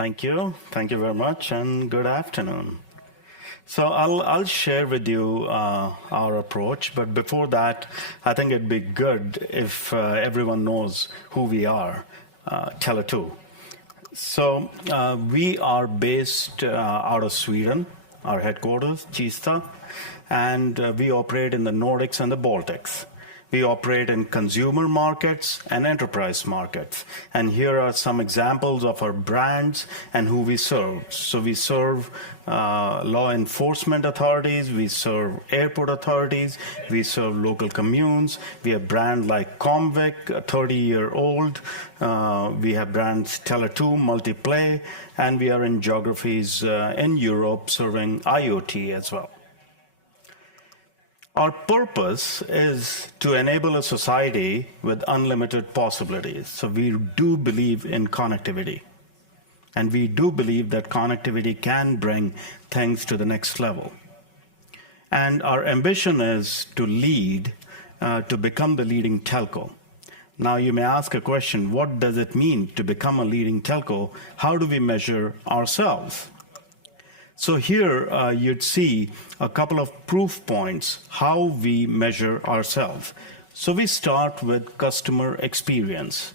Thank you. Thank you very much, and good afternoon. So I'll share with you our approach, but before that, I think it'd be good if everyone knows who we are, Tele2. So we are based out of Sweden, our headquarters, Kista, and we operate in the Nordics and the Baltics. We operate in consumer markets and enterprise markets. And here are some examples of our brands and who we serve. So we serve law enforcement authorities, we serve airport authorities, we serve local communes. We have brands like Comvic, a 30-year-old. We have brands Tele2, Multiplay, and we are in geographies in Europe serving IoT as well. Our purpose is to enable a society with unlimited possibilities. So we do believe in connectivity. And we do believe that connectivity can bring things to the next level. And our ambition is to lead, to become the leading telco. Now you may ask a question, what does it mean to become a leading telco? How do we measure ourselves? So here you'd see a couple of proof points how we measure ourselves. So we start with customer experience.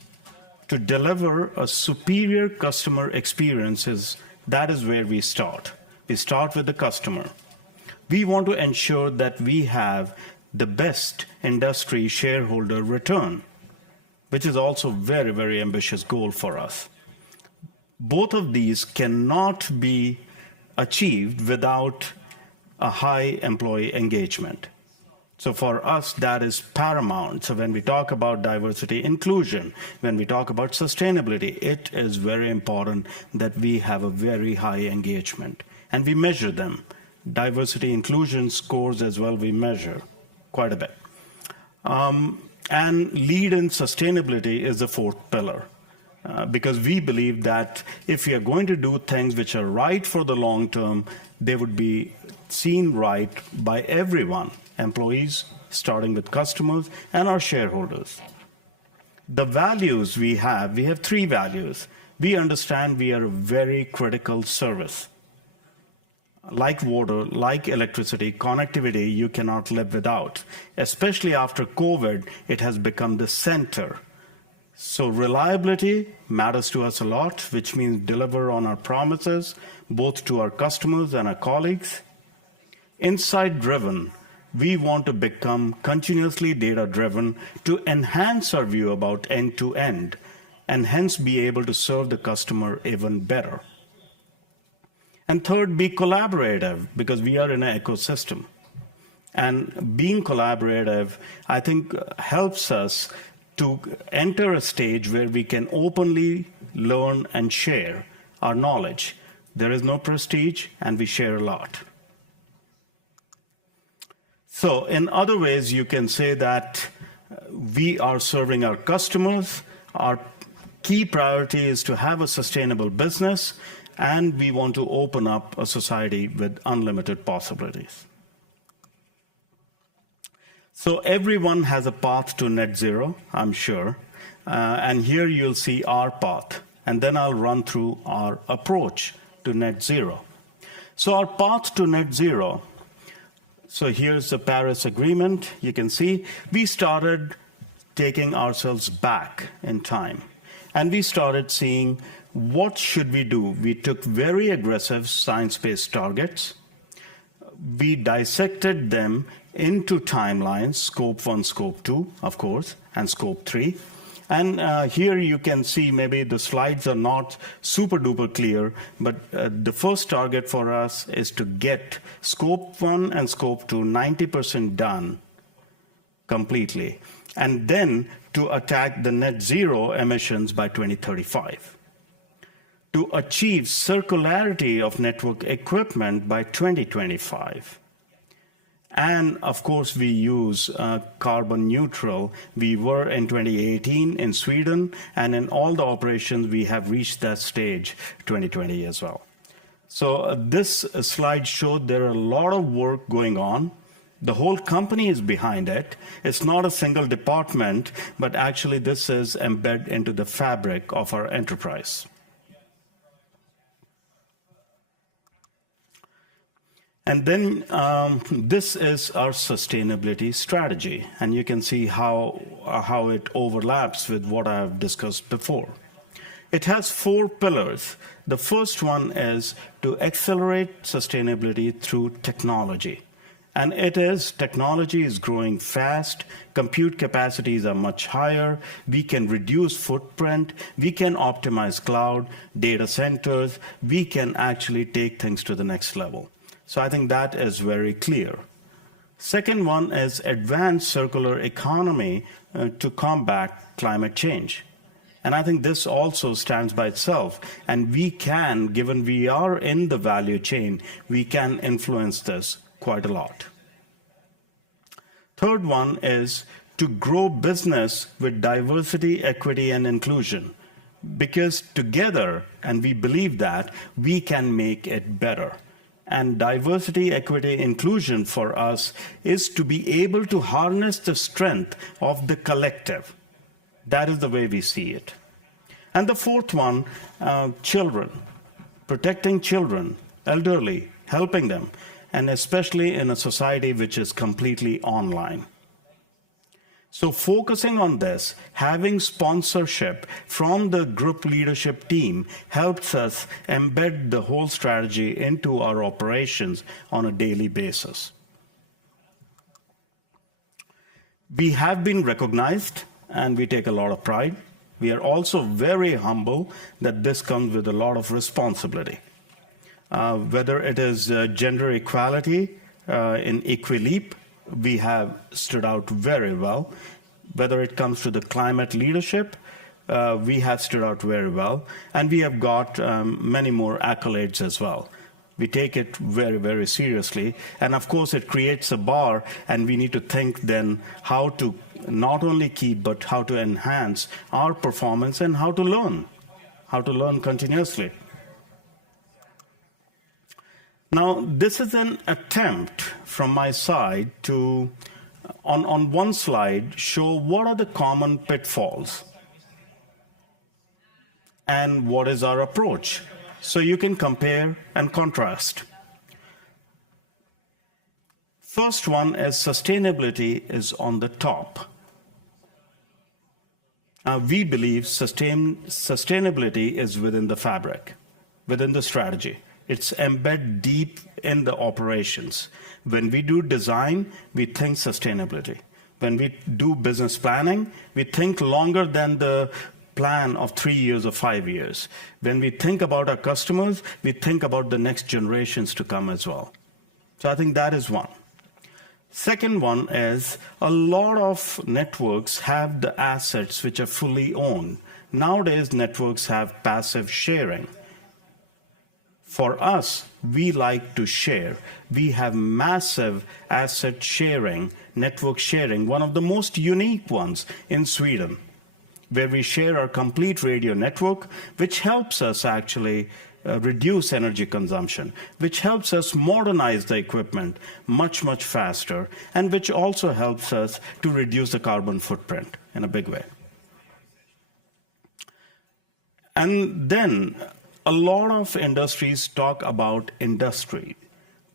To deliver a superior customer experiences, that is where we start. We start with the customer. We want to ensure that we have the best industry shareholder return, which is also a very, very ambitious goal for us. Both of these cannot be achieved without a high employee engagement. So for us, that is paramount. So when we talk about diversity inclusion, when we talk about sustainability, it is very important that we have a very high engagement. And we measure them. Diversity inclusion scores as well, we measure quite a bit. And lead in sustainability is the fourth pillar. Because we believe that if we are going to do things which are right for the long term, they would be seen right by everyone, employees, starting with customers, and our shareholders. The values we have three values. We understand we are a very critical service. Like water, like electricity, connectivity, you cannot live without. Especially after COVID, it has become the center. So reliability matters to us a lot, which means deliver on our promises, both to our customers and our colleagues. Insight-driven, we want to become continuously data-driven to enhance our view about end-to-end, and hence be able to serve the customer even better. And third, be collaborative, because we are in an ecosystem. And being collaborative, I think, helps us to enter a stage where we can openly learn and share our knowledge. There is no prestige, and we share a lot. So in other ways, you can say that we are serving our customers. Our key priority is to have a sustainable business, and we want to open up a society with unlimited possibilities. So everyone has a path to net zero, I'm sure. And here you'll see our path. And then I'll run through our approach to net zero. So our path to net zero. So here's the Paris Agreement. You can see we started taking ourselves back in time. And we started seeing what should we do. We took very aggressive science-based targets. We dissected them into timelines, scope 1, scope 2, of course, and scope 3. And here you can see maybe the slides are not super duper clear, but the first target for us is to get scope 1 and scope 2 90% done completely, and then to attack the net zero emissions by 2035. To achieve circularity of network equipment by 2025. And of course, we use carbon neutral. We were in 2018 in Sweden, and in all the operations, we have reached that stage 2020 as well. So this slide showed there are a lot of work going on. The whole company is behind it. It's not a single department, but actually this is embedded into the fabric of our enterprise. And then this is our sustainability strategy. And you can see how it overlaps with what I have discussed before. It has 4 pillars. The first one is to accelerate sustainability through technology. And technology is growing fast, compute capacities are much higher, we can reduce footprint, we can optimize cloud, data centers, we can actually take things to the next level. So I think that is very clear. Second one is advanced circular economy to combat climate change. And I think this also stands by itself. And we can, given we are in the value chain, we can influence this quite a lot. Third one is to grow business with diversity, equity, and inclusion. Because together, and we believe that, we can make it better. And diversity, equity, inclusion for us is to be able to harness the strength of the collective. That is the way we see it. And the fourth one, children, protecting children, elderly, helping them, and especially in a society which is completely online. So focusing on this, having sponsorship from the group leadership team helps us embed the whole strategy into our operations on a daily basis. We have been recognized, and we take a lot of pride. We are also very humble that this comes with a lot of responsibility. Whether it is gender equality in Equileap, we have stood out very well. Whether it comes to the climate leadership, we have stood out very well. And we have got many more accolades as well. We take it very, very seriously. And of course, it creates a bar, and we need to think then how to not only keep, but how to enhance our performance and how to learn continuously. Now, this is an attempt from my side to, on one slide, show what are the common pitfalls and what is our approach. So you can compare and contrast. First one is sustainability is on the top. We believe sustainability is within the fabric, within the strategy. It's embedded deep in the operations. When we do design, we think sustainability. When we do business planning, we think longer than the plan of 3 years or 5 years. When we think about our customers, we think about the next generations to come as well. So I think that is one. Second one is a lot of networks have the assets which are fully owned. Nowadays, networks have passive sharing. For us, we like to share. We have massive asset sharing, network sharing, one of the most unique ones in Sweden, where we share our complete radio network, which helps us actually reduce energy consumption, which helps us modernize the equipment much, much faster, and which also helps us to reduce the carbon footprint in a big way. And then a lot of industries talk about industry.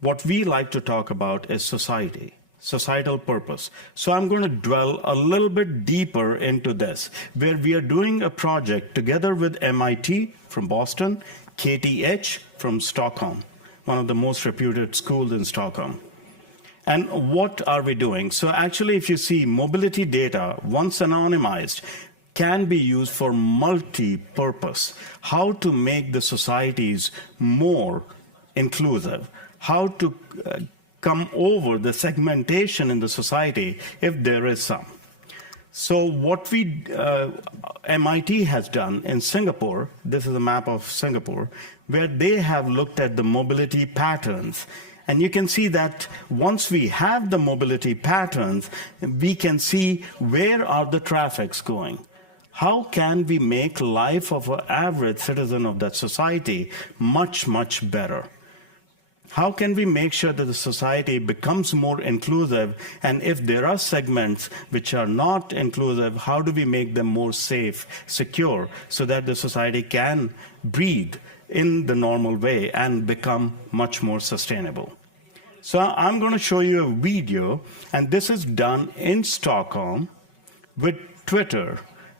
What we like to talk about is society, societal purpose. So I'm going to dwell a little bit deeper into this, where we are doing a project together with MIT from Boston, KTH from Stockholm, one of the most reputed schools in Stockholm. And what are we doing? So actually, if you see mobility data, once anonymized, can be used for multi-purpose. How to make the societies more inclusive, how to come over the segmentation in the society if there is some. So what MIT has done in Singapore, this is a map of Singapore, where they have looked at the mobility patterns. And you can see that once we have the mobility patterns, we can see where are the traffics going. How can we make life of an average citizen of that society much, much better? How can we make sure that the society becomes more inclusive? And if there are segments which are not inclusive, how do we make them more safe, secure, so that the society can breathe in the normal way and become much more sustainable? So I'm going to show you a video, and this is done in Stockholm with Twitter,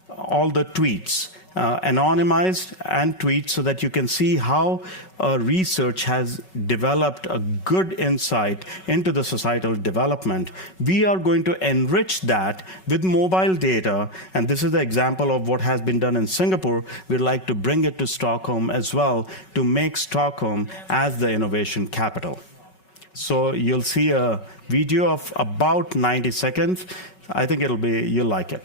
all the tweets, anonymized and tweets, so that you can see how research has developed a good insight into the societal development. We are going to enrich that with mobile data, and this is the example of what has been done in Singapore. We'd like to bring it to Stockholm as well to make Stockholm as the innovation capital. So you'll see a video of about 90 seconds. I think you'll like it.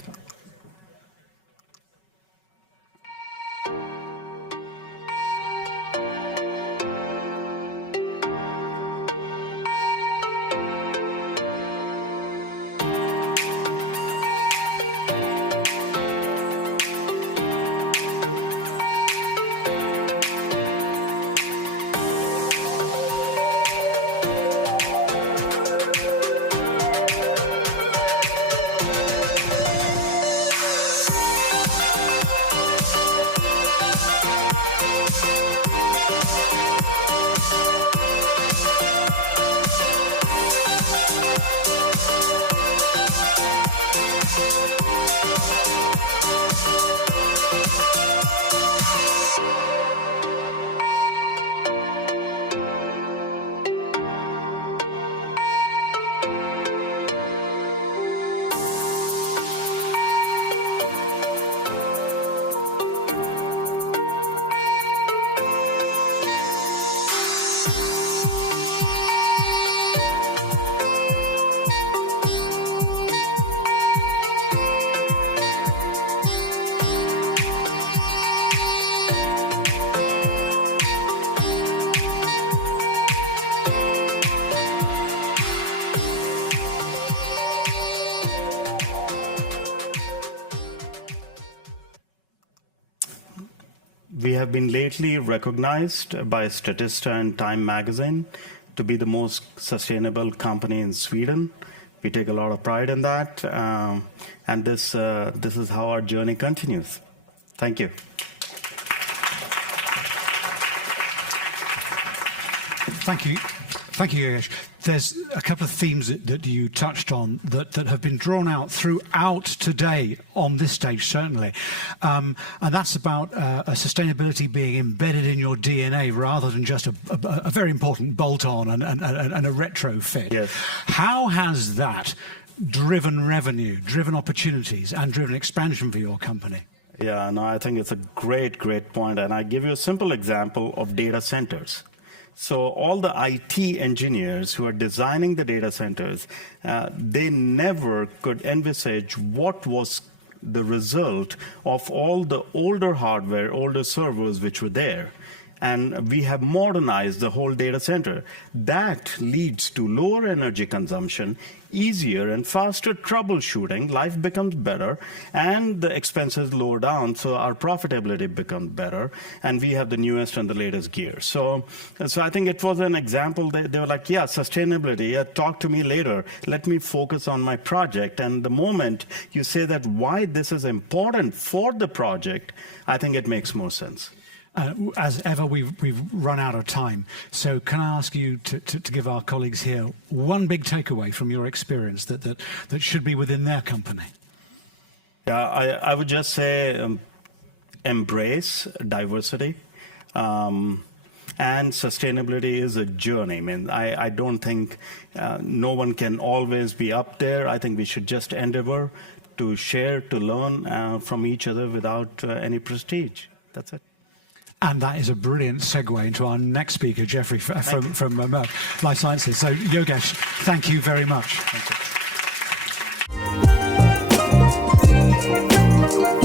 We have been lately recognized by Statista and Time magazine to be the most sustainable company in Sweden. We take a lot of pride in that, and this is how our journey continues. Thank you. Thank you. Thank you, Yogesh. There's a couple of themes that you touched on that have been drawn out throughout today on this stage, certainly. And that's about sustainability being embedded in your DNA rather than just a very important bolt-on and a retrofit. Yes. How has that driven revenue, driven opportunities, and driven expansion for your company? Yeah, no, I think it's a great point. And I give you a simple example of data centers. So all the IT engineers who are designing the data centers, they never could envisage what was the result of all the older hardware, older servers which were there. And we have modernized the whole data center. That leads to lower energy consumption, easier and faster troubleshooting, life becomes better, and the expenses lower down, so our profitability becomes better, and we have the newest and the latest gear. So I think it was an example. They were like, yeah, sustainability, yeah, talk to me later. Let me focus on my project. And the moment you say that why this is important for the project, I think it makes more sense. As ever, we've run out of time. So can I ask you to give our colleagues here one big takeaway from your experience that should be within their company? Yeah, I would just say embrace diversity. And sustainability is a journey. I mean, I don't think no one can always be up there. I think we should just endeavor to share, to learn from each other without any prestige. That's it. And that is a brilliant segue into our next speaker, Jeffrey, from Life Sciences. So, Yogesh, thank you very much. Thank you.